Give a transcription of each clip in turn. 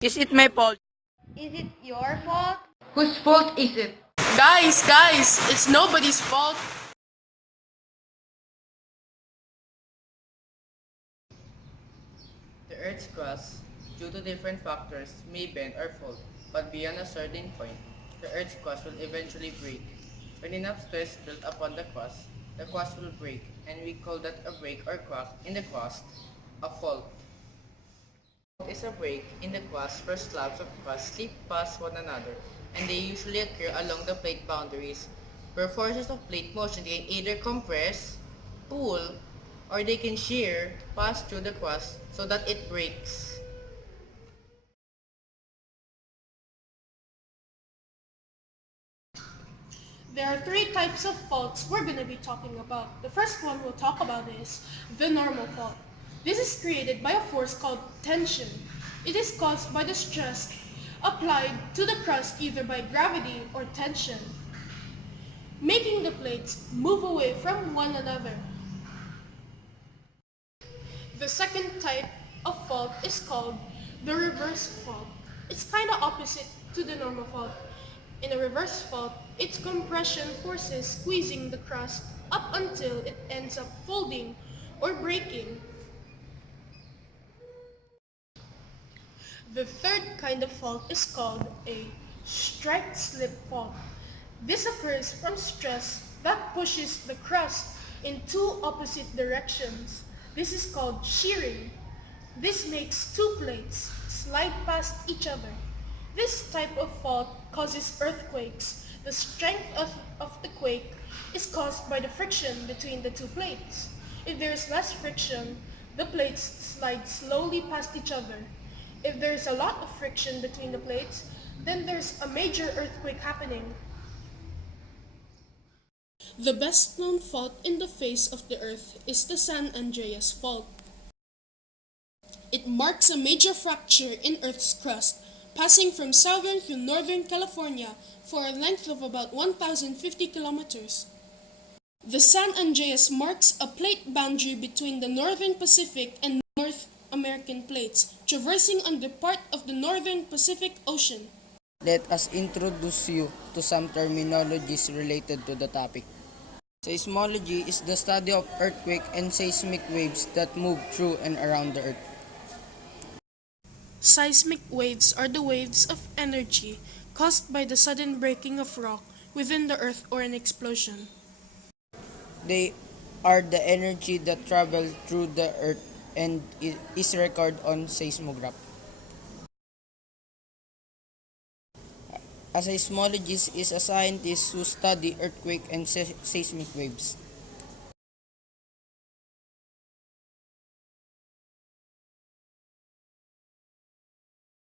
Is it my fault? Is it your fault? Whose fault is it? Guys, it's nobody's fault. The Earth's crust, due to different factors, may bend or fold, but beyond a certain point, the Earth's crust will eventually break. When enough stress built upon the crust will break, and we call that a break or crack in the crust, a fault. Fault is a break in the crust where slabs of crust slip past one another, and they usually occur along the plate boundaries, where forces of plate motion can either compress, pull, or they can shear pass through the crust so that it breaks. There are three types of faults we're going to be talking about. The first one we'll talk about is the normal fault. This is created by a force called tension. It is caused by the stress applied to the crust either by gravity or tension, making the plates move away from one another. The second type of fault is called the reverse fault. It's kind of opposite to the normal fault. In a reverse fault, it's compression forces squeezing the crust up until it ends up folding or breaking. The third kind of fault is called a strike-slip fault. This occurs from stress that pushes the crust in two opposite directions. This is called shearing. This makes two plates slide past each other. This type of fault causes earthquakes. The strength of the quake is caused by the friction between the two plates. If there is less friction, the plates slide slowly past each other. If there is a lot of friction between the plates, then there's a major earthquake happening. The best known fault in the face of the Earth is the San Andreas Fault. It marks a major fracture in Earth's crust, passing from southern to northern California for a length of about 1,050 kilometers. The San Andreas marks a plate boundary between the northern Pacific and North American plates, traversing under part of the northern Pacific Ocean. Let us introduce you to some terminologies related to the topic. Seismology is the study of earthquake and seismic waves that move through and around the Earth. Seismic waves are the waves of energy caused by the sudden breaking of rock within the Earth or an explosion. They are the energy that travels through the Earth and is recorded on seismograph. A seismologist is a scientist who study earthquake and seismic waves.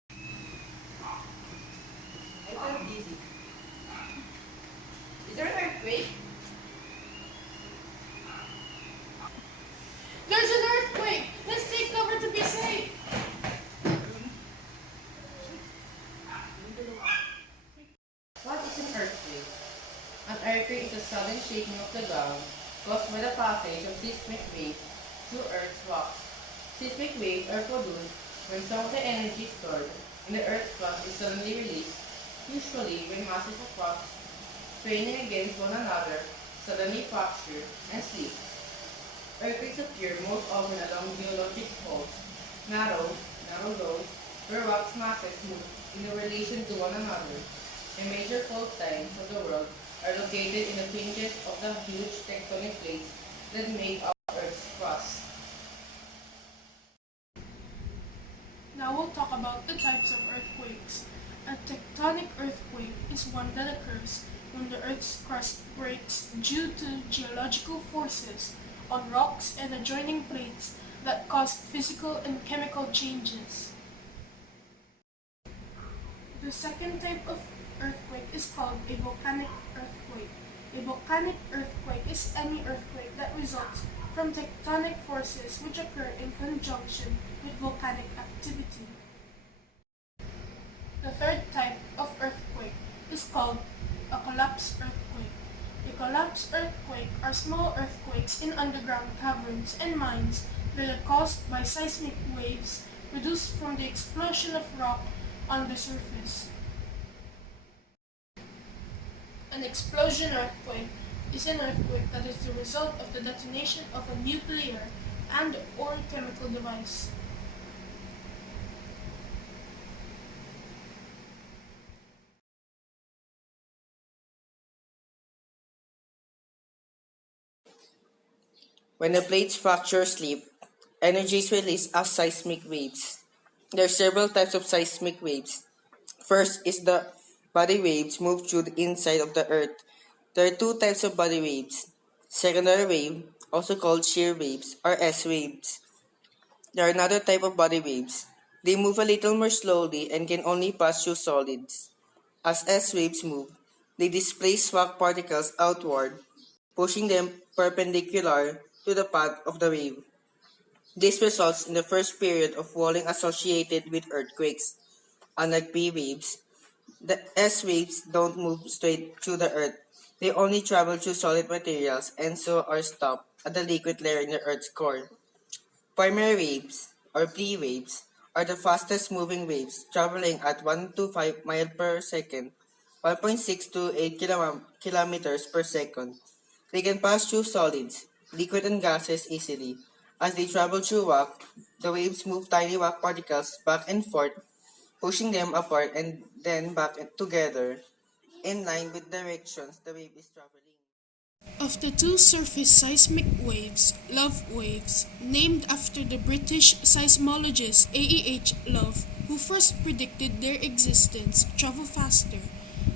I felt dizzy. Is there an earthquake? There's an earthquake! Let's take cover to be safe! What is an earthquake? An earthquake is a sudden shaking of the ground caused by the passage of seismic waves through Earth's rocks. Seismic waves are produced when some of the energy stored in the Earth's crust is suddenly released, usually when masses of rocks straining against one another suddenly fracture and slip. Earthquakes appear most often along geologic faults, narrow zones where rocks masses move in relation to one another. The major fault lines of the world are located in the fringes of the huge tectonic plates that make up Earth's crust. Now we'll talk about the types of earthquakes. A tectonic earthquake is one that occurs when the Earth's crust breaks due to geological forces on rocks and adjoining plates that cause physical and chemical changes. The second type of earthquake is called a volcanic earthquake. A volcanic earthquake is any earthquake that results from tectonic forces which occur in conjunction with volcanic activity. The third type of earthquake is called a collapse earthquake. A collapsed earthquake are small earthquakes in underground caverns and mines that are caused by seismic waves produced from the explosion of rock on the surface. An explosion earthquake is an earthquake that is the result of the detonation of a nuclear and/or chemical device. When the plates fracture or slip, energy is released as seismic waves. There are several types of seismic waves. First is the body waves move through the inside of the earth. There are two types of body waves. Secondary wave, also called shear waves, or S waves. There are another type of body waves. They move a little more slowly and can only pass through solids. As S waves move, they displace rock particles outward, pushing them perpendicular to the path of the wave. This results in the first period of walling associated with earthquakes. Unlike P waves, the S waves don't move straight through the earth. They only travel through solid materials and so are stopped at the liquid layer in the earth's core. Primary waves, or P waves, are the fastest moving waves, traveling at 1 to 5 miles per second, 1.6 to 8 kilometers per second. They can pass through solids, liquid and gases easily. As they travel through rock, the waves move tiny rock particles back and forth, pushing them apart and then back together in line with directions the wave is traveling. Of the two surface seismic waves, love waves, named after the British seismologist A.E.H. Love, who first predicted their existence, travel faster.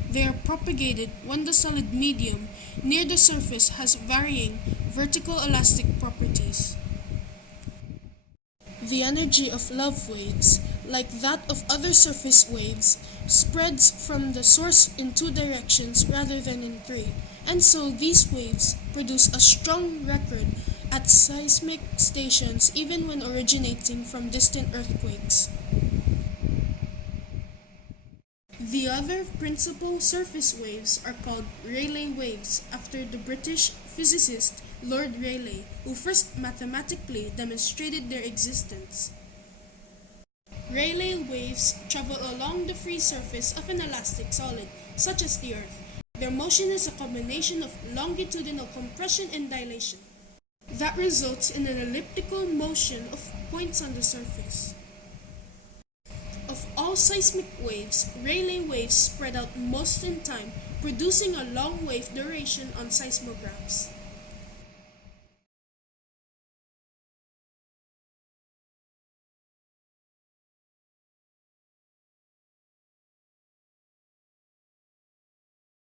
They are propagated when the solid medium near the surface has varying vertical elastic properties. The energy of love waves, like that of other surface waves, spreads from the source in two directions rather than in three, and so these waves produce a strong record at seismic stations even when originating from distant earthquakes. The other principal surface waves are called Rayleigh waves after the British physicist Lord Rayleigh, who first mathematically demonstrated their existence. Rayleigh waves travel along the free surface of an elastic solid, such as the Earth. Their motion is a combination of longitudinal compression and dilation that results in an elliptical motion of points on the surface. Of all seismic waves, Rayleigh waves spread out most in time, producing a long wave duration on seismographs.